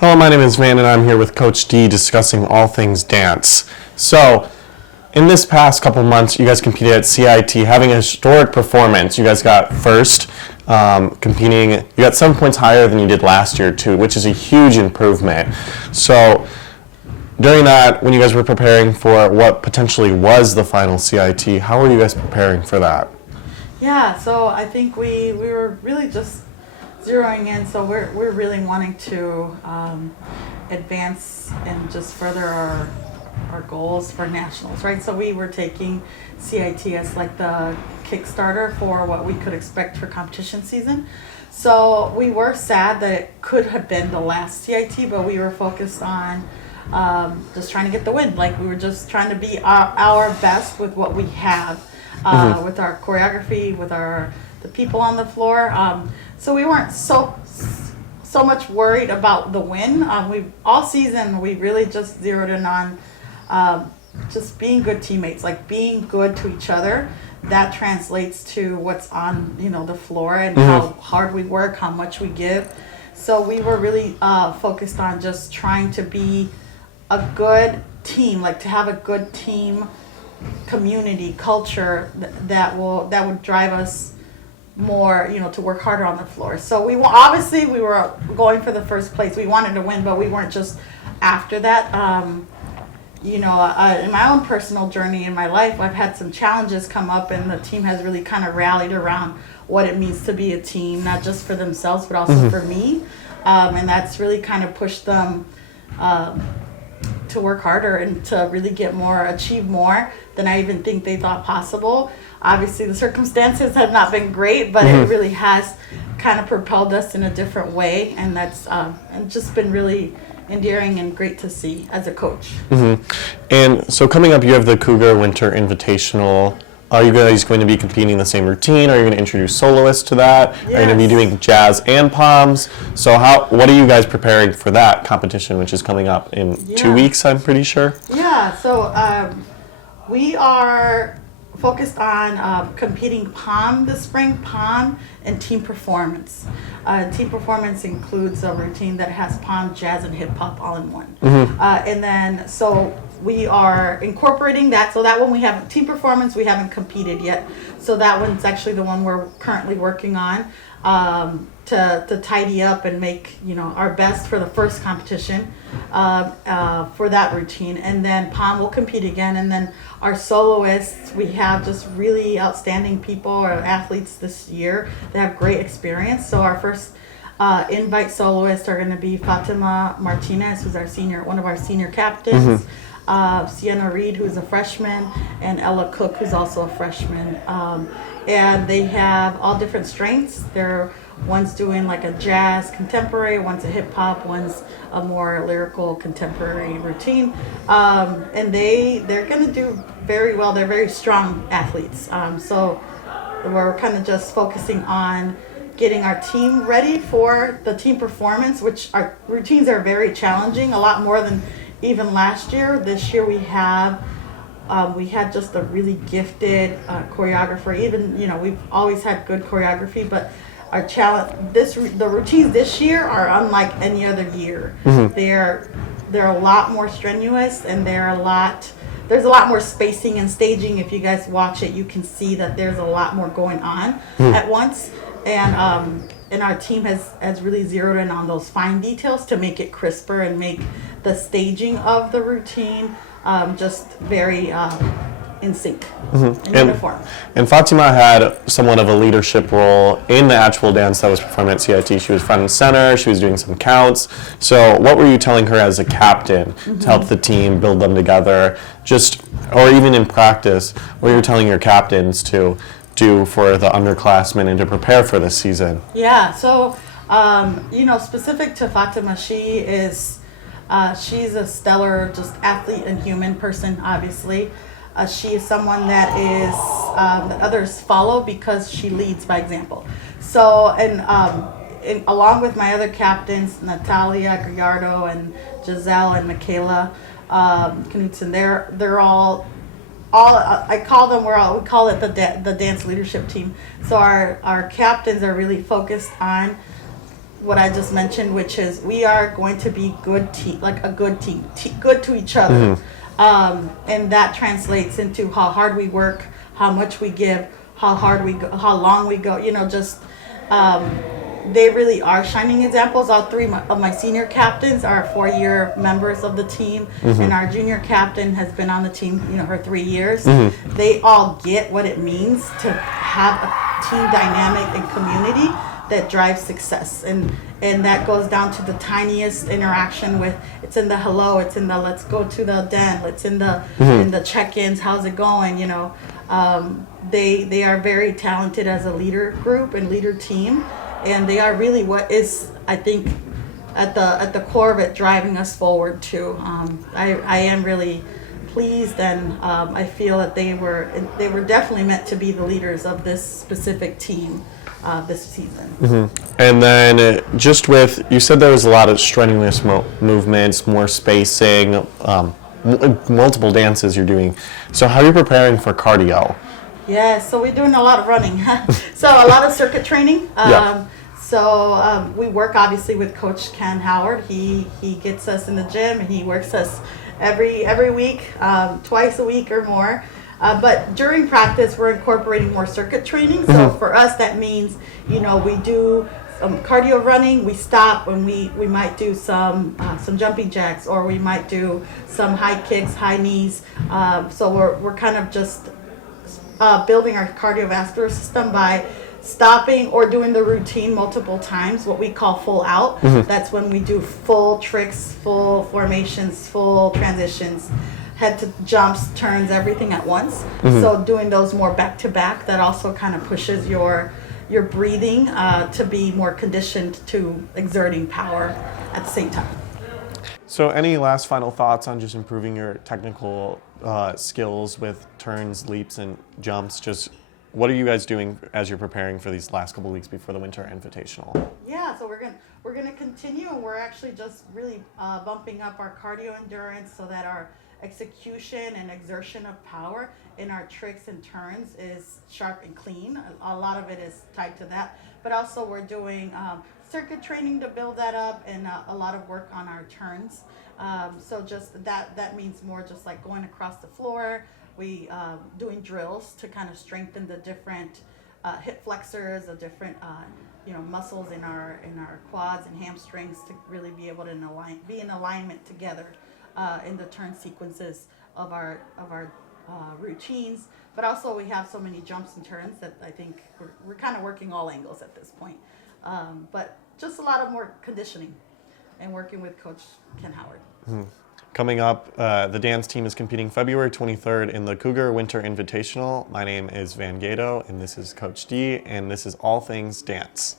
Hello, my name is Van and I'm here with Coach D discussing all things dance. So, in this past couple months, you guys competed at CIT, having a historic performance. You guys got first, competing. You got 7 points higher than you did last year too, which is a huge improvement. So, during that, when you guys were preparing for what potentially was the final CIT, how were you guys preparing for that? Yeah, so I think we were really just zeroing in. So we're really wanting to advance and just further our goals for nationals, right? So we were taking CIT as like the Kickstarter for what we could expect for competition season. So we were sad that it could have been the last CIT, but we were focused on just trying to get the win. Like we were just trying to be our best with what we have, with our choreography, with the people on the floor. So we weren't so much worried about the win. All season we really just zeroed in on just being good teammates, like being good to each other. That translates to what's on the floor and how hard we work, how much we give. So we were really focused on just trying to be a good team, like to have a good team community culture that would drive us more, to work harder on the floor. So we were going for the first place. We wanted to win, but we weren't just after that. In my own personal journey in my life, I've had some challenges come up, and the team has really kind of rallied around what it means to be a team, not just for themselves, but also for me. And that's really kind of pushed them to work harder and to really achieve more than I even think they thought possible. Obviously, the circumstances have not been great, but it really has kind of propelled us in a different way, and that's and just been really endearing and great to see as a coach. And so coming up, you have the Cougar Winter Invitational. Are you guys going to be competing in the same routine? Are you going to introduce soloists to that? Yes. Are you going to be doing jazz and poms? So what are you guys preparing for that competition, which is coming up in 2 weeks, I'm pretty sure? Yeah, so we are focused on competing POM this spring, POM and team performance. Team performance includes a routine that has POM, jazz, and hip hop all in one. And then, so we are incorporating that. So that one we have team performance, we haven't competed yet. So that one's actually the one we're currently working on to tidy up and make our best for the first competition for that routine. And then POM will compete again. And then our soloists, we have just really outstanding people or athletes this year that have great experience. So our first invite soloists are going to be Fatima Martinez, who's one of our senior captains. Sienna Reed, who's a freshman, and Ella Cook, who's also a freshman. And they have all different strengths. One's doing like a jazz contemporary, one's a hip hop, one's a more lyrical contemporary routine. And they're going to do very well. They're very strong athletes. So we're kind of just focusing on getting our team ready for the team performance, which our routines are very challenging, a lot more than even last year. This year we had just a really gifted choreographer. Even we've always had good choreography, but our the routines this year are unlike any other year. They're a lot more strenuous, and there's a lot more spacing and staging. If you guys watch it, you can see that there's a lot more going on at once, and our team has really zeroed in on those fine details to make it crisper and make the staging of the routine just very in sync and uniform. And Fatima had somewhat of a leadership role in the actual dance that was performed at CIT. She was front and center, she was doing some counts. So what were you telling her as a captain to help the team build them together, or even in practice, what were you telling your captains to do for the underclassmen and to prepare for this season? Yeah, so specific to Fatima, she's a stellar just athlete and human person, obviously. She is someone that that others follow because she leads by example. So, and along with my other captains, Natalia Gallardo and Giselle and Michaela Knudsen, they're all I call them, we call it the dance leadership team. So our captains are really focused on what I just mentioned, which is we are going to be good team, like a good team, good to each other, and that translates into how hard we work, how much we give, how hard we go, how long we go. Just they really are shining examples. All three of my senior captains are 4-year members of the team, and our junior captain has been on the team, her 3 years. They all get what it means to have a team dynamic and community that drives success, and that goes down to the tiniest interaction with, it's in the hello, it's in the let's go to the den, it's in the check-ins, how's it going, they are very talented as a leader group and leader team, and they are really what is, I think, at the core of it, driving us forward too. I am really pleased, and I feel that they were definitely meant to be the leaders of this specific team this season. And then just with, you said there was a lot of strenuous movements, more spacing, multiple dances you're doing. So how are you preparing for cardio? Yeah, so we're doing a lot of running. So a lot of circuit training. So we work obviously with Coach Ken Howard. He gets us in the gym, and he works us every week, twice a week or more. But during practice, we're incorporating more circuit training. So for us, that means, we do cardio running. We stop when we might do some jumping jacks, or we might do some high kicks, high knees. So we're kind of just building our cardiovascular system by stopping or doing the routine multiple times, what we call full out. That's when we do full tricks, full formations, full transitions, head to jumps, turns, everything at once. So doing those more back to back, that also kind of pushes your breathing to be more conditioned to exerting power at the same time. So any last final thoughts on just improving your technical skills with turns, leaps, and jumps? Just what are you guys doing as you're preparing for these last couple weeks before the Winter Invitational? Yeah, so we're gonna continue, and we're actually just really bumping up our cardio endurance so that our execution and exertion of power in our tricks and turns is sharp and clean. A lot of it is tied to that, but also we're doing circuit training to build that up, and a lot of work on our turns. So just that means more just like going across the floor. We doing drills to kind of strengthen the different hip flexors, the different muscles in our quads and hamstrings to really be able to be in alignment together in the turn sequences of our routines. But also we have so many jumps and turns that I think we're kind of working all angles at this point. But just a lot of more conditioning and working with Coach Ken Howard. Coming up, the dance team is competing February 23rd in the Cougar Winter Invitational. My name is Van Gato, and this is Coach D, and this is All Things Dance.